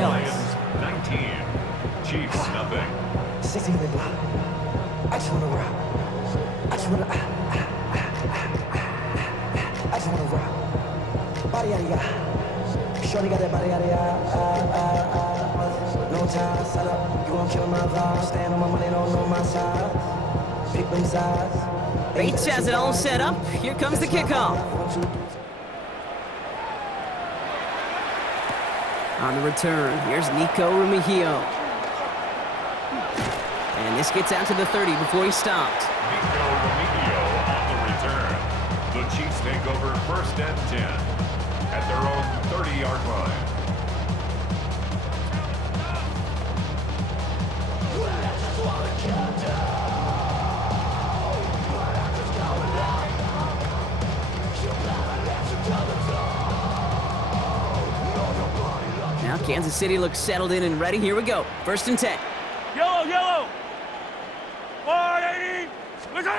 trails. 19. Chiefs nothing. 16 big block. I just wanna rock. I just wanna I just wanna rock. Body yada yada. Shorty got that body yada yada. No time, set up. You gon' kill my vibe. Stand on my money, don't know my side. Pick them sides. Bates has it all set up. Here comes the kickoff. On the return, here's Nico Remigio. And this gets out to the 30 before he stopped. Nico Remigio on the return. The Chiefs take over 1st and 10 at their own 30-yard line. Now Kansas City looks settled in and ready. Here we go. 1st and 10. Yellow, yellow. 180. Listen.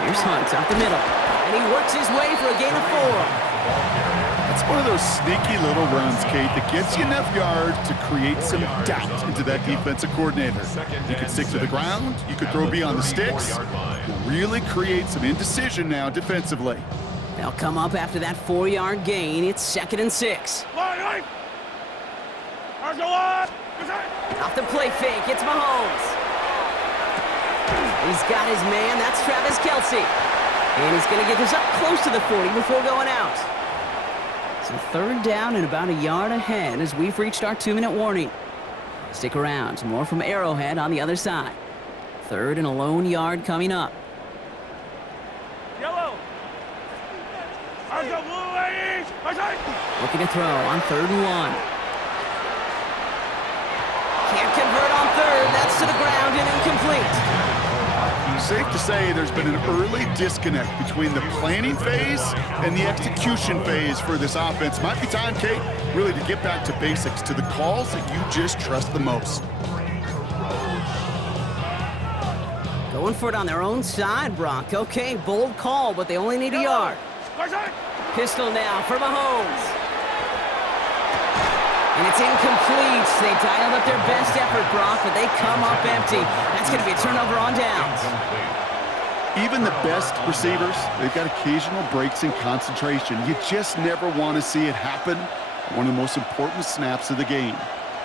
Here's Hunt up the middle. And he works his way for a gain of 4. It's one of those sneaky little runs, Kate, that gets you enough yards to create some doubt into that defensive coordinator. You could stick to the ground, you could throw beyond the sticks, really create some indecision now defensively. They'll come up after that 4-yard gain. It's 2nd and 6. Off the play fake, it's Mahomes. He's got his man, that's Travis Kelce. And he's going to get this up close to the 40 before going out. So 3rd down and about a yard ahead as we've reached our 2-minute warning. Stick around, more from Arrowhead on the other side. 3rd and a lone yard coming up. Yellow. Looking to throw on 3rd and 1. Can't convert on 3rd. That's to the ground and incomplete. Safe to say there's been an early disconnect between the planning phase and the execution phase for this offense. Might be time, Kate, really to get back to basics, to the calls that you just trust the most. Going for it on their own side, Brock. Okay, bold call, but they only need a yard. Pistol now for Mahomes. And it's incomplete. They dialed up their best effort, Brock, but they come up empty. That's going to be a turnover on downs. Even the best receivers, they've got occasional breaks in concentration. You just never want to see it happen on one of the most important snaps of the game.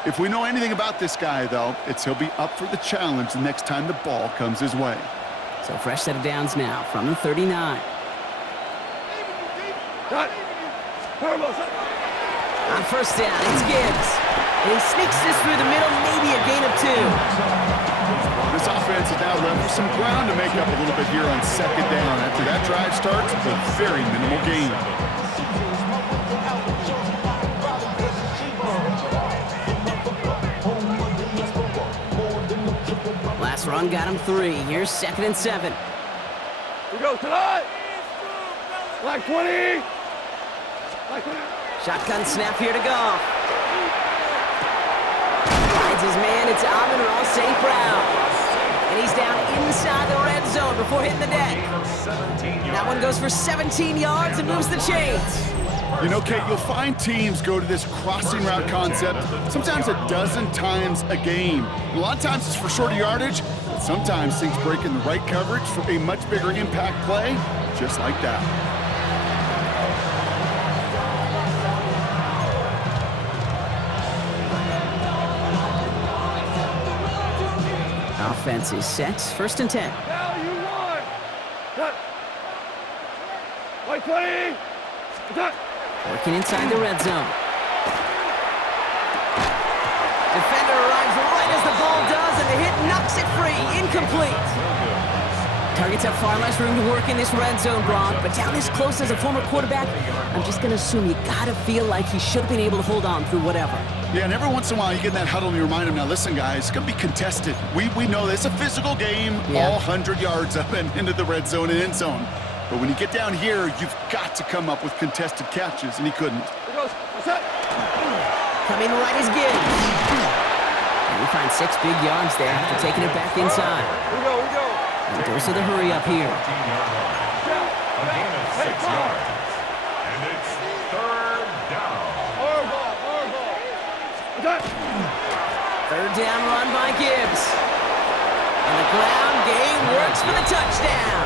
If we know anything about this guy, though, it's he'll be up for the challenge the next time the ball comes his way. So fresh set of downs now from the 39. On 1st down, it's Gibbs. And he sneaks this through the middle, maybe a gain of 2. This offense is now left with some ground to make up a little bit here on 2nd down. After that drive starts, a very minimal gain. Last run got him 3. Here's 2nd and 7. We go tonight. Black 20. Black 20. Shotgun snap here to Goff. Finds his man, it's Amon-Ra St. Brown. And he's down inside the red zone before hitting the deck. That one goes for 17 yards and moves the chains. You know, Kate, you'll find teams go to this crossing route concept sometimes a dozen times a game. A lot of times it's for shorter yardage, but sometimes things break in the right coverage for a much bigger impact play, just like that. Offense is set. 1st and 10. Now you won. White 20. Working inside the red zone. Defender arrives right as the ball does, and the hit knocks it free. Incomplete. Targets have far less room to work in this red zone, Brock, but down this close as a former quarterback, I'm just going to assume you got to feel like he should have been able to hold on through whatever. Yeah, and every once in a while you get in that huddle and you remind him, now listen, guys, it's going to be contested. We know this. It's a physical game, all 100 yards up and into the red zone and end zone. But when you get down here, you've got to come up with contested catches, and he couldn't. Coming right is Gibbs. And we find 6 big yards there after taking it back inside. We go. And goes to the hurry up here. A gain of 6 yards. And it's 3rd down. Third down run by Gibbs. And the ground game works for the touchdown.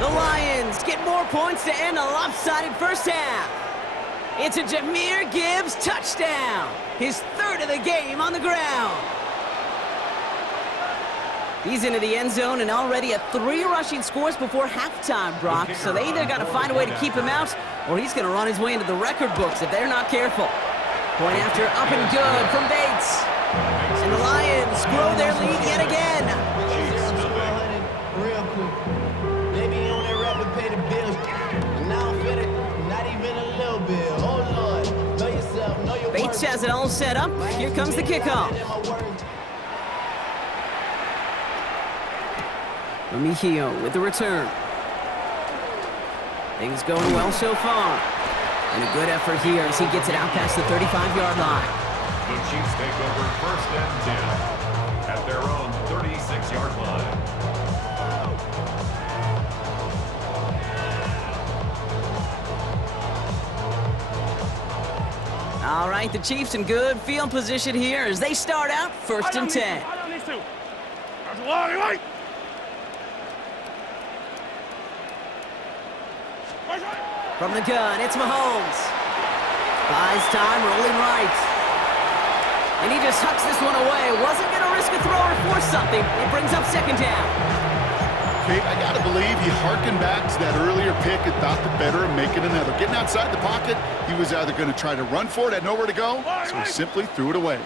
The Lions get more points to end a lopsided first half. It's a Jahmyr Gibbs touchdown. His third of the game on the ground. He's into the end zone and already at 3 rushing scores before halftime, Brock. So they either got to find a way to keep him out, or he's going to run his way into the record books if they're not careful. Point after up and good from Bates. And the Lions grow their lead yet again. Real quick. They be on that rapid pay the bills. And now I'm fit it, not even a little bit. Oh Lord, know yourself, know your Bates has it all set up. Here comes the kickoff. Mejio with the return. Things going well so far. And a good effort here as he gets it out past the 35-yard line. The Chiefs take over first and 10 at their own 36-yard line. All right, the Chiefs in good field position here as they start out first and 10. From the gun, it's Mahomes. Buys time, rolling right. And he just hucks this one away. Wasn't going to risk a throw or force something. It brings up second down. Okay, I got to believe he harkened back to that earlier pick and thought the better of making another. Getting outside the pocket, he was either going to try to run for it, had nowhere to go, so he simply threw it away.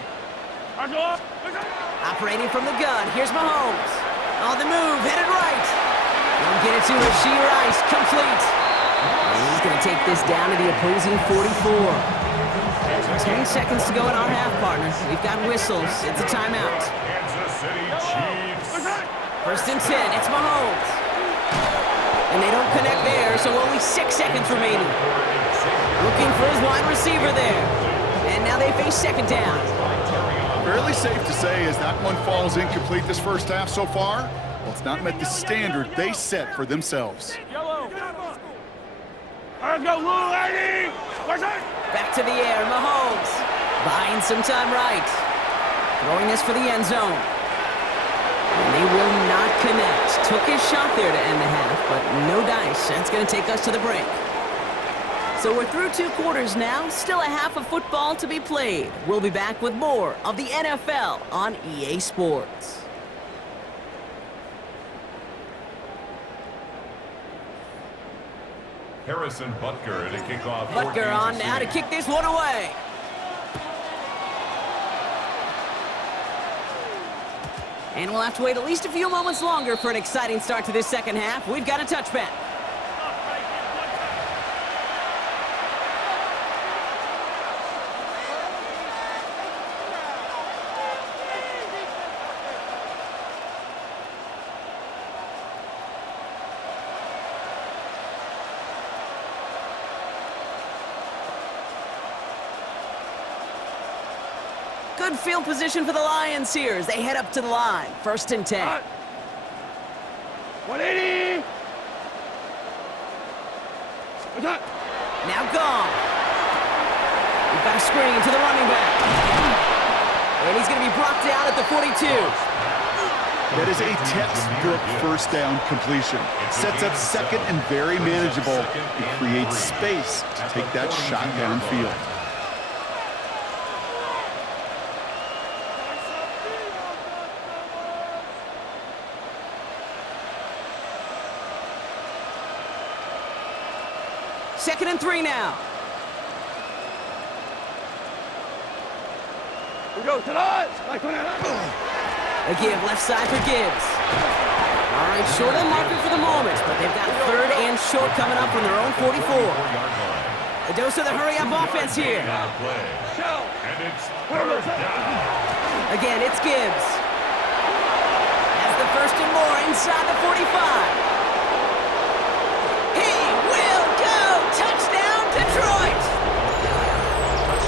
Operating from the gun, here's Mahomes. On the move, headed right. Don't get it to Rashee Rice, complete. And he's going to take this down to the opposing 44. 10 seconds to go in our half, partner. We've got whistles. It's a timeout. Kansas City Chiefs. First and 10, it's Mahomes. And they don't connect there, so only 6 seconds remaining. Looking for his wide receiver there. And now they face second down. Fairly safe to say as that one falls incomplete this first half so far, well, it's not met the standard they set for themselves. Back to the air, Mahomes. Buying some time right. Throwing this for the end zone. And they will not connect. Took his shot there to end the half, but no dice. That's going to take us to the break. So we're through 2 quarters now. Still a half of football to be played. We'll be back with more of the NFL on EA Sports. Harrison Butker to kick off. Butker on now to kick this one away. And we'll have to wait at least a few moments longer for an exciting start to this second half. We've got a touchback. Good field position for the Lions here as they head up to the line. First and 10. 180. Now gone. We've got a screen to the running back. And he's going to be brought down at the 42. That is a textbook first down completion. Sets up second and very manageable. It creates space to take that shot downfield. Second and 3 now. We go tonight. A give left side for Gibbs. All right, short of the marker for the moment, but they've got third and short coming up from their own 44. A dose of the hurry-up offense here. And it's third down. Again, it's Gibbs. Has the first and more inside the 45. He will go! Touchdown, Detroit!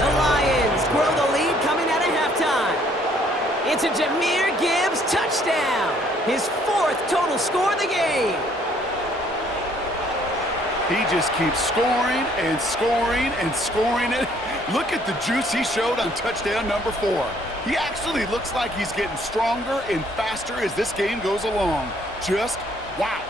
The Lions grow the lead coming out of halftime. It's a Jahmyr Gibbs touchdown. His 4th total score of the game. He just keeps scoring and scoring and scoring it. Look at the juice he showed on touchdown number 4. He actually looks like he's getting stronger and faster as this game goes along. Just wow.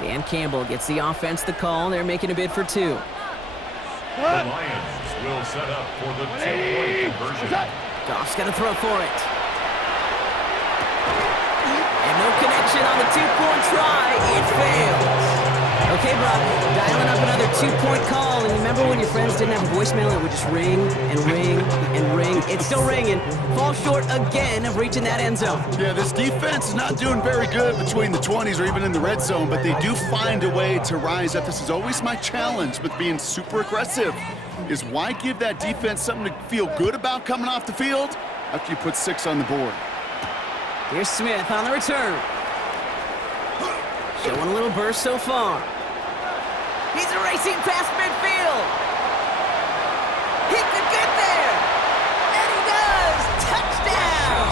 Dan Campbell gets the offense the call. They're making a bid for 2. The Lions will set up for the 2-point conversion. Goff's going to throw for it. And no connection on the 2-point try. It fails. Okay, Brock, dialing up another 2-point call. And remember when your friends didn't have a voicemail, it would just ring and ring and ring. It's still ringing. Fall short again of reaching that end zone. Yeah, this defense is not doing very good between the 20s or even in the red zone, but they do find a way to rise up. This is always my challenge with being super aggressive, is why give that defense something to feel good about coming off the field after you put 6 on the board? Here's Smith on the return. Showing a little burst so far. He's racing past midfield. He could get there. And he does. Touchdown.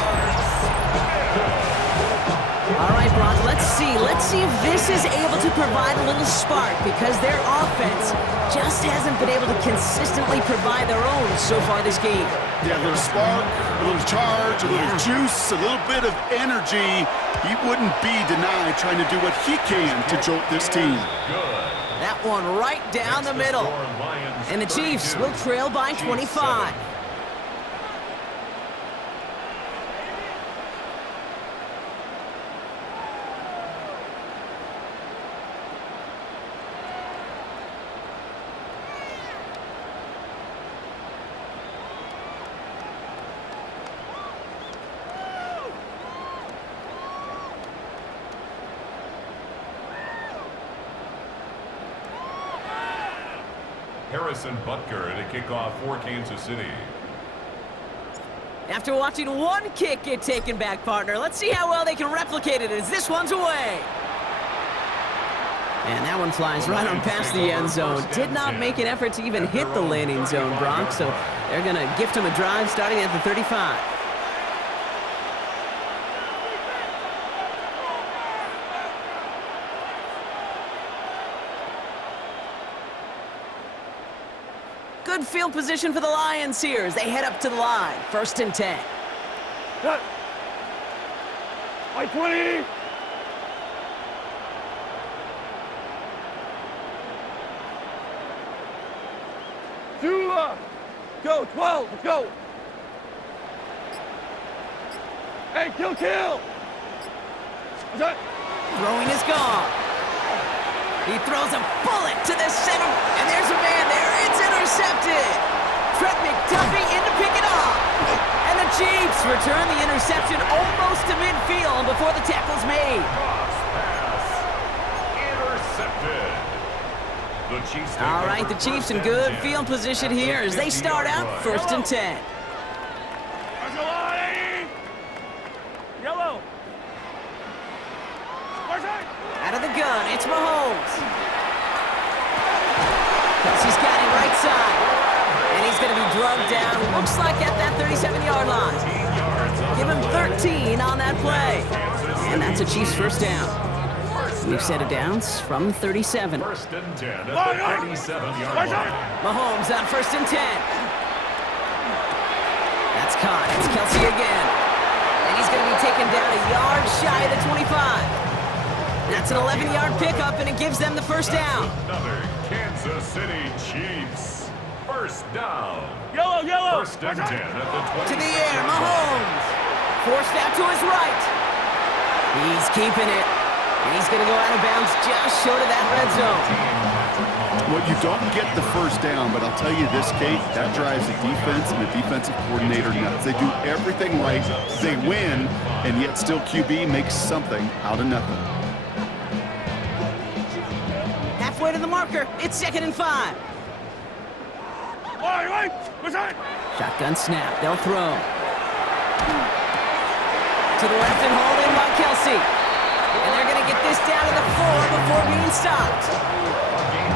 All right, Brock, let's see. Let's see if this is able to provide a little spark, because their offense just hasn't been able to consistently provide their own so far this game. Yeah, a little spark, a little charge, a little juice, a little bit of energy. He wouldn't be denied trying to do what he can to jolt this team. That one right down the middle. And the Chiefs will trail by 25. Harrison Butker at a kickoff for Kansas City. After watching one kick get taken back, partner, let's see how well they can replicate it as this one's away. And that one flies right on past the end zone. Did not make an effort to even hit the landing zone, Brock, so they're going to gift him a drive starting at the 35. Good field position for the Lions here as they head up to the line. 1st and 10. Cut. By 20. Go, 12, let's go. Hey, kill. Throwing is gone. He throws a bullet to the center, and there's a man there. It's intercepted. Trent McDuffie in to pick it off. And the Chiefs return the interception almost to midfield before the tackle's made. Cross pass. Intercepted. The Chiefs take All right, over the Chiefs 1st in and good 10 field position at the here as they start out 50-yard line. 1st and 10. Yellow. Out of the gun, it's Mahomes. Kelsey's got him right side. And he's going to be drugged down, looks like at that 37-yard line. Give him 13 on that play. And that's a Chiefs 1st down. We've set it downs from 37. 1st and 10 at the 37-yard line. Mahomes on 1st and 10. That's caught. It's Kelsey again. And he's going to be taken down a yard shy of the 25. That's an 11-yard pickup, and it gives them the 1st down. Another Kansas City Chiefs 1st down. Yellow. 1st and 10 at the 20. To the air, Mahomes. Forced out to his right. He's keeping it. And he's going to go out of bounds just short of that red zone. Well, you don't get the 1st down, but I'll tell you this, Kate, that drives the defense and the defensive coordinator nuts. They do everything right. They win, and yet still QB makes something out of nothing. Halfway to the marker. It's 2nd and 5. Shotgun snap. They'll throw. To the left and hauled in by Kelsey. And they're going to get this down to the 4 before being stopped.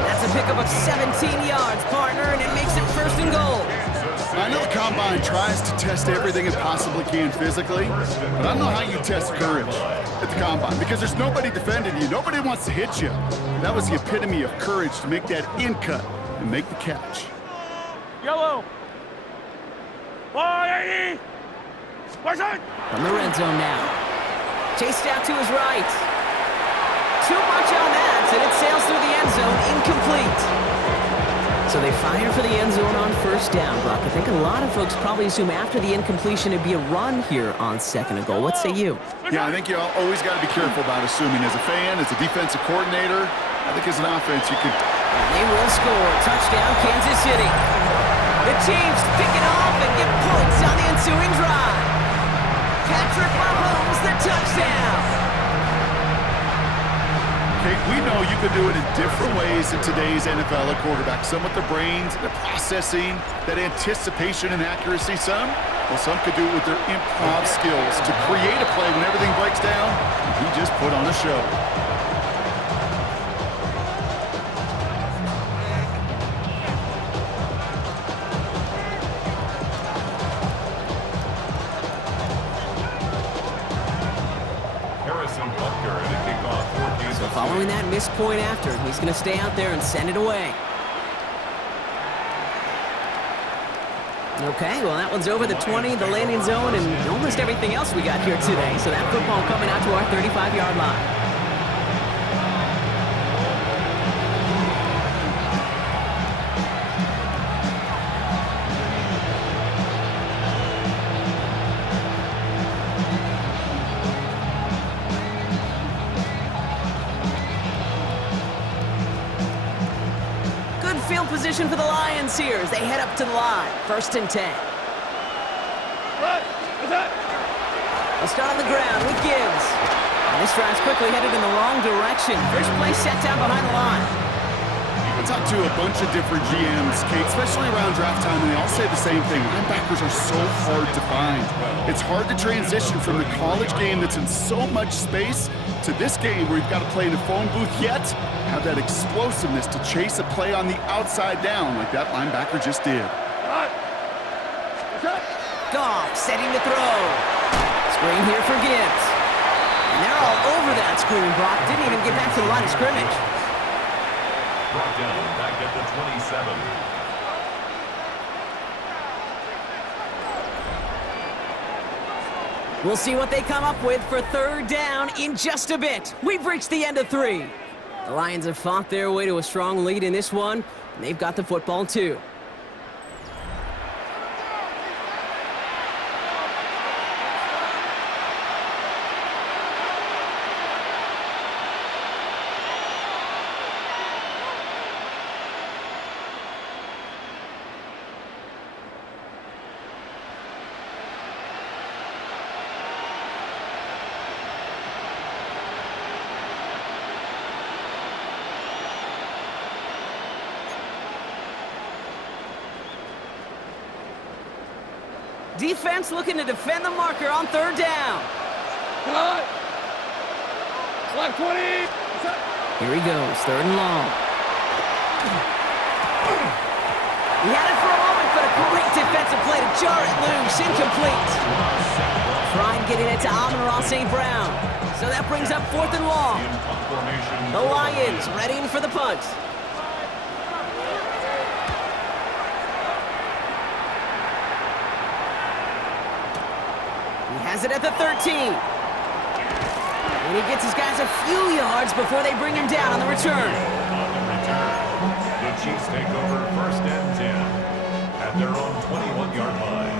That's a pickup of 17 yards, partner, and it makes it 1st and goal. I know the Combine tries to test everything it possibly can physically, but I don't know how you test courage at the Combine because there's nobody defending you. Nobody wants to hit you. That was the epitome of courage to make that in cut and make the catch. Yellow. 180. From the red zone now. Chased out to his right. Too much on that, and it sails through the end zone, incomplete. So they fire for the end zone on first down, Brock. I think a lot of folks probably assume after the incompletion it'd be a run here on second and goal. What say you? Yeah, I think you always got to be careful about assuming. As a fan, as a defensive coordinator, I think as an offense you could... And they will score. Touchdown, Kansas City. The Chiefs pick it off and get points on the ensuing drive. Patrick Mahomes, the touchdown. Okay, we know you can do it in different ways in today's NFL at quarterback. Some with the brains, the processing, that anticipation and accuracy. Some could do it with their improv skills to create a play when everything breaks down. He just put on a show. Following that missed point after, he's going to stay out there and send it away. Okay, well, that one's over the 20, the landing zone, and almost everything else we got here today. So that football coming out to our 35-yard line. Field position for the Lions here as they head up to the line. 1st and 10. They'll start on the ground with Gibbs. And this drive's quickly headed in the wrong direction. First play set down behind the line. I talked to a bunch of different GMs, Kate, especially around draft time, and they all say the same thing. Linebackers are so hard to find. It's hard to transition from the college game that's in so much space to this game where you've got to play in a phone booth, yet have that explosiveness to chase a play on the outside down like that linebacker just did. Goff setting the throw. Screen here for Gibbs. And they're all over that screen. Brock didn't even get back to the line of scrimmage. Brought down back at the 27. We'll see what they come up with for 3rd down in just a bit. We've reached the end of 3. The Lions have fought their way to a strong lead in this one, and they've got the football too. Defense looking to defend the marker on 3rd down. Left 20. Here he goes, 3rd and long. He had it for a moment, but a great defensive play to jar it loose. Incomplete. Pride getting it to Amon-Ra St. Brown. So that brings up 4th and long. The Lions readying for the punt. Has it at the 13. And he gets his guys a few yards before they bring him down on the return. On the return, the Chiefs take over 1st and 10 at their own 21-yard line.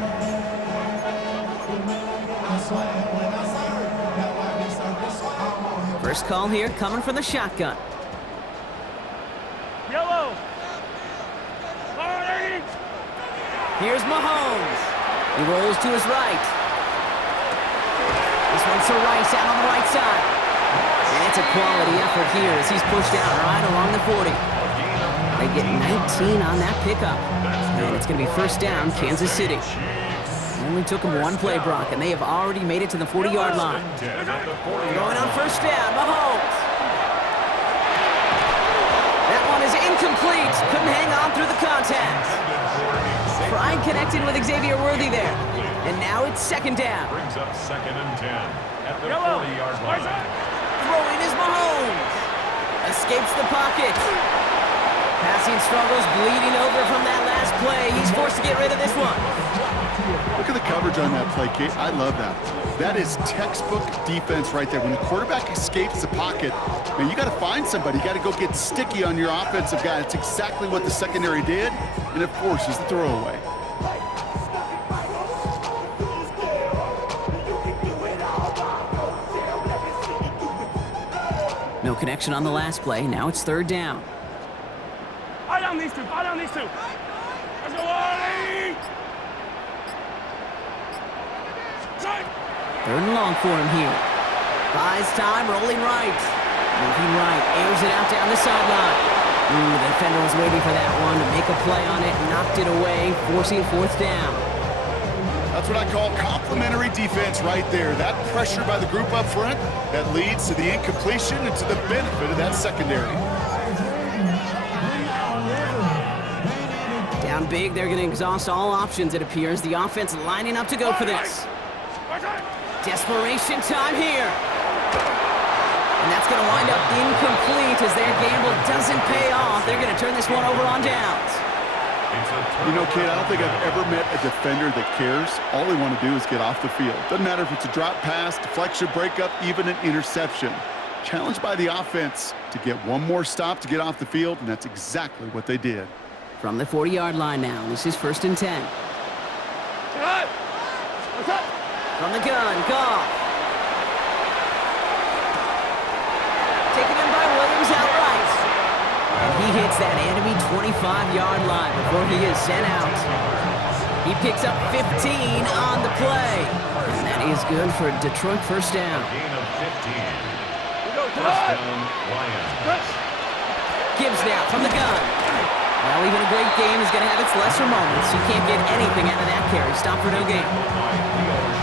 First call here coming from the shotgun. Yellow. Here's Mahomes. He rolls to his right. This one's to Rice out on the right side. And it's a quality effort here as he's pushed out right along the 40. They get 19 on that pickup. And it's going to be 1st down, Kansas City. Only took them one play, Brock, and they have already made it to the 40-yard line. Going on 1st down, Mahomes. That one is incomplete. Couldn't hang on through the contact. line connected with Xavier Worthy there. And now it's second down. Brings up 2nd and 10 at the Yellow. 40-yard line. Throwing is Mahomes. Escapes the pocket. Passing struggles, bleeding over from that last play. He's forced to get rid of this one. Look at the coverage on that play, Kate. I love that. That is textbook defense right there. When the quarterback escapes the pocket, man, you got to find somebody. You got to go get sticky on your offensive guy. It's exactly what the secondary did, and it forces the throwaway. No connection on the last play. Now it's third down. Buy down these two. Buy down these two. Let's go, Wally. Third and long for him here. Buys time, rolling right. Moving right, airs it out down the sideline. The defender was waiting for that one to make a play on it, knocked it away, forcing fourth down. That's what I call complementary defense right there. That pressure by the group up front, that leads to the incompletion and to the benefit of that secondary. Down big, they're going to exhaust all options, it appears. The offense lining up to go for this. Desperation time here. And that's going to wind up incomplete as their gamble doesn't pay off. They're going to turn this one over on downs. You know, Kate, I don't think I've ever met a defender that cares. All they want to do is get off the field. Doesn't matter if it's a drop pass, deflection, breakup, even an interception. Challenged by the offense to get one more stop to get off the field, and that's exactly what they did. From the 40-yard line now, this is 1st and 10. From the gun, Goff. Taken in by Williams outright. And he hits that enemy 25-yard line before he is sent out. He picks up 15 on the play. And that is good for Detroit first down. Gain of 15. First down, Lions. Gibbs now from the gun. Well, even a great game is going to have its lesser moments. You can't get anything out of that carry. Stop for no gain.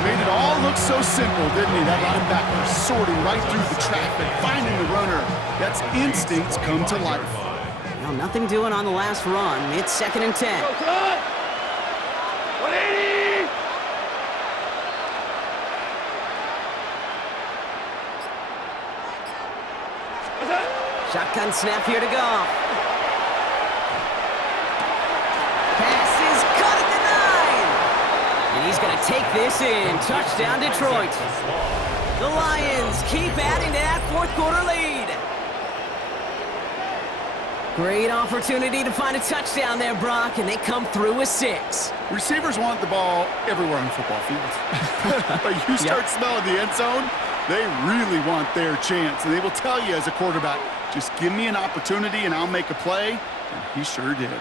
Made it all look so simple, didn't he? That linebacker sorting right through the traffic, finding the runner. That's instincts come to life. Well, nothing doing on the last run. It's 2nd and 10. 180. Shotgun snap here to Goff. Pass is cut at the 9. And he's going to take this in. Touchdown, Detroit. The Lions keep adding to that fourth quarter lead. Great opportunity to find a touchdown there, Brock, and they come through with 6. Receivers want the ball everywhere on football fields. But you start smelling the end zone, they really want their chance. And they will tell you as a quarterback, just give me an opportunity and I'll make a play. And he sure did.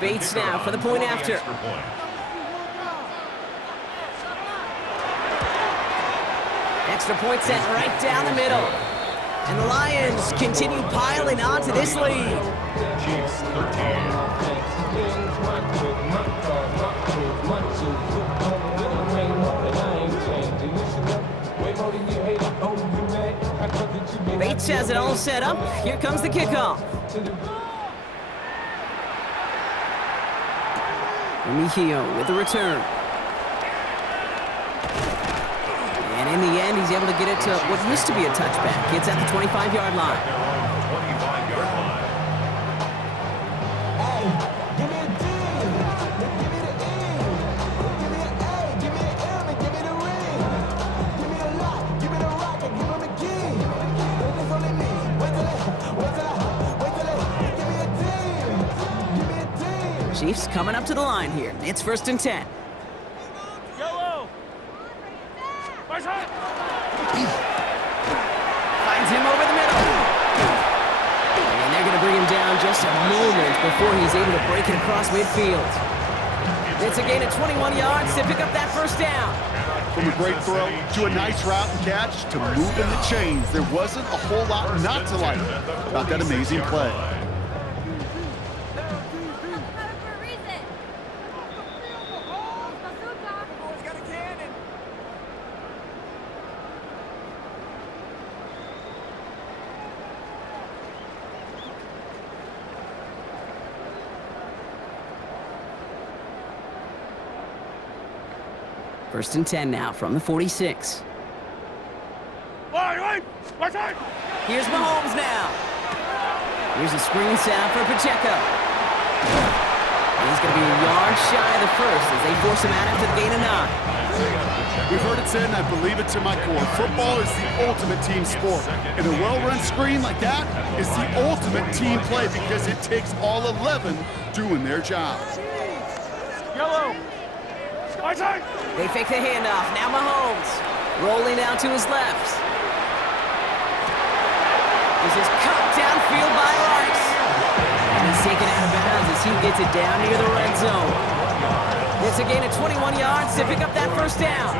Bates now for the point after. Extra point set right down the middle. And the Lions continue piling on to this lead. Chiefs 13. Bates has it all set up. Here comes the kickoff. Mejio with the return. And in the end, he's able to get it to what used to be a touchback. It's at the 25-yard line. Their own 25-yard line. Give me a D. Give me the E. Give me an A. Give me an M. And give me the ring. Give me a lock. Give me the rock. And give him a key. It's only me. Wait till give me a team. Give me a team. Chiefs coming up to the line here. It's 1st and 10. Yellow. Finds Him over the middle. And they're going to bring him down just a moment before he's able to break it across midfield. It's a gain of 21 yards to pick up that first down. From a great throw to a nice route and catch to moving the chains. There wasn't a whole lot not to like about that amazing play. First and 10 now from the 46. Wait, right side. Here's Mahomes now. Here's a screen sound for Pacheco. He's going to be a yard shy of the first as they force him out after the gain of 9. We've heard it said, and I believe it to my core, football is the ultimate team sport. And a well-run screen like that is the ultimate team play because it takes all 11 doing their job. Yellow. Right side. They fake the handoff. Now Mahomes rolling out to his left. This is cut downfield by Rice. And he's taken out of bounds as he gets it down near the red zone. It's a gain of 21 yards to pick up that first down.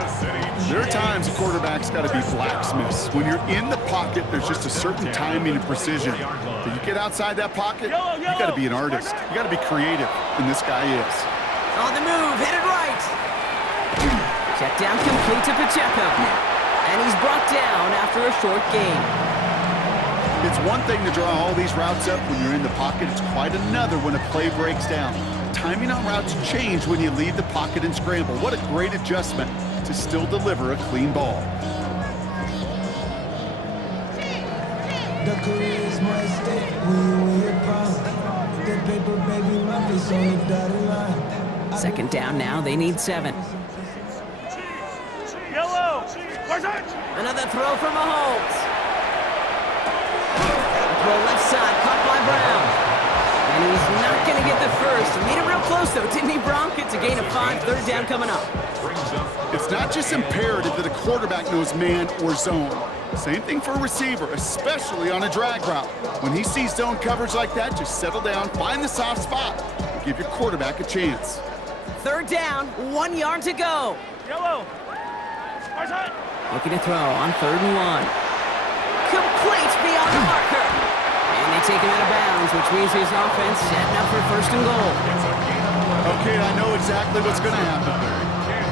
There are times a quarterback's got to be blacksmiths. When you're in the pocket, there's just a certain timing and precision. But you get outside that pocket, you got to be an artist. You got to be creative, and this guy is. On the move, headed right. Check down complete to Pacheco. And he's brought down after a short gain. It's one thing to draw all these routes up when you're in the pocket. It's quite another when a play breaks down. Timing on routes change when you leave the pocket and scramble. What a great adjustment to still deliver a clean ball. The career is my stake. We are proud. The paper, baby, my face on the dotted line. Second down now, they need 7. Yellow. Right side. Another throw for Mahomes. Throw left side, caught by Brown. And he's not going to get the first. He made it real close, though, didn't he, Bronk? It's a gain of 5, third down coming up. It's not just imperative that a quarterback knows man or zone. Same thing for a receiver, especially on a drag route. When he sees zone coverage like that, just settle down, find the soft spot, and give your quarterback a chance. Third down, 1 yard to go. Yellow. Right side. Looking to throw on 3rd and 1. Complete beyond the marker. And they take him out of bounds, which means his offense setting up for 1st and goal. Okay, I know exactly what's going to happen.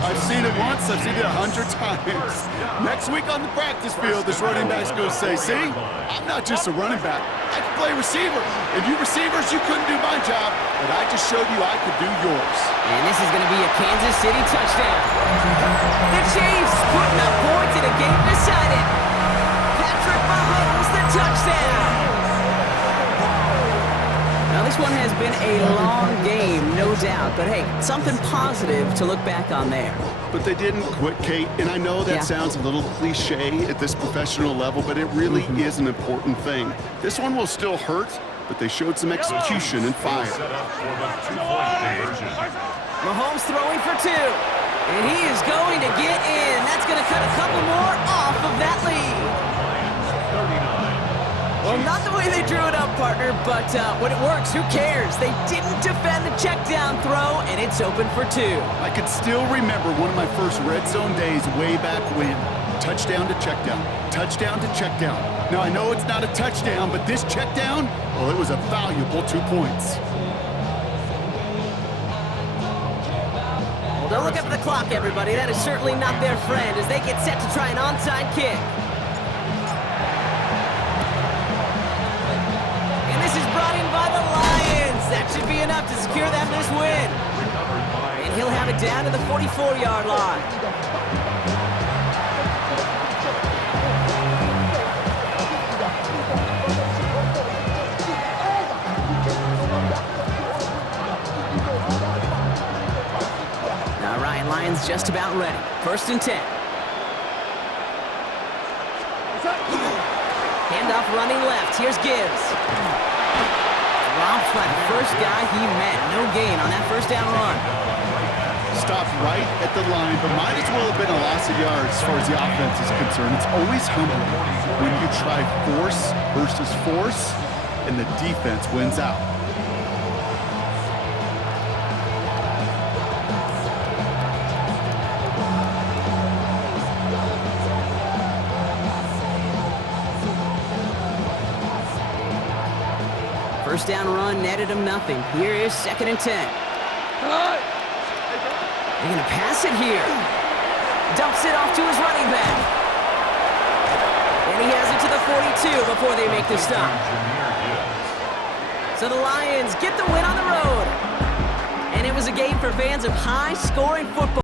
I've seen it once, I've seen it 100 times. Next week on the practice field, this running back's going to say, see, I'm not just a running back. I can play receiver. And you receivers, you couldn't do my job, but I just showed you I could do yours. And this is going to be a Kansas City touchdown. The Chiefs putting up points in a game decided. Patrick Mahomes, the touchdown. Now, this one has been a long game, no doubt. But, hey, something positive to look back on there. But they didn't quit, Kate. And I know that sounds a little cliche at this professional level, but it really is an important thing. This one will still hurt, but they showed some execution and fire. Mahomes throwing for 2. And he is going to get in. That's going to cut a couple more off of that lead. Well, not the way they drew it up, partner, but when it works, who cares? They didn't defend the check down throw, and it's open for 2. I can still remember one of my first red zone days way back when. Touchdown to check down, touchdown to check down. Now, I know it's not a touchdown, but this check down, well, it was a valuable 2 points. Well, don't look up at the clock, everybody. That is certainly not their friend as they get set to try an onside kick. This is brought in by the Lions. That should be enough to secure them this win. And he'll have it down to the 44-yard line. Now Ryan Lyons just about ready. 1st and 10. Handoff running left. Here's Gibbs. Dropped by the first guy he met. No gain on that 1st down run. Stopped right at the line, but might as well have been a loss of yards as far as the offense is concerned. It's always humbling when you try force versus force, and the defense wins out. First down run netted him nothing. Here is 2nd and 10. They're going to pass it here. Dumps it off to his running back. And he has it to the 42 before they make the stop. So the Lions get the win on the road. And it was a game for fans of high-scoring football.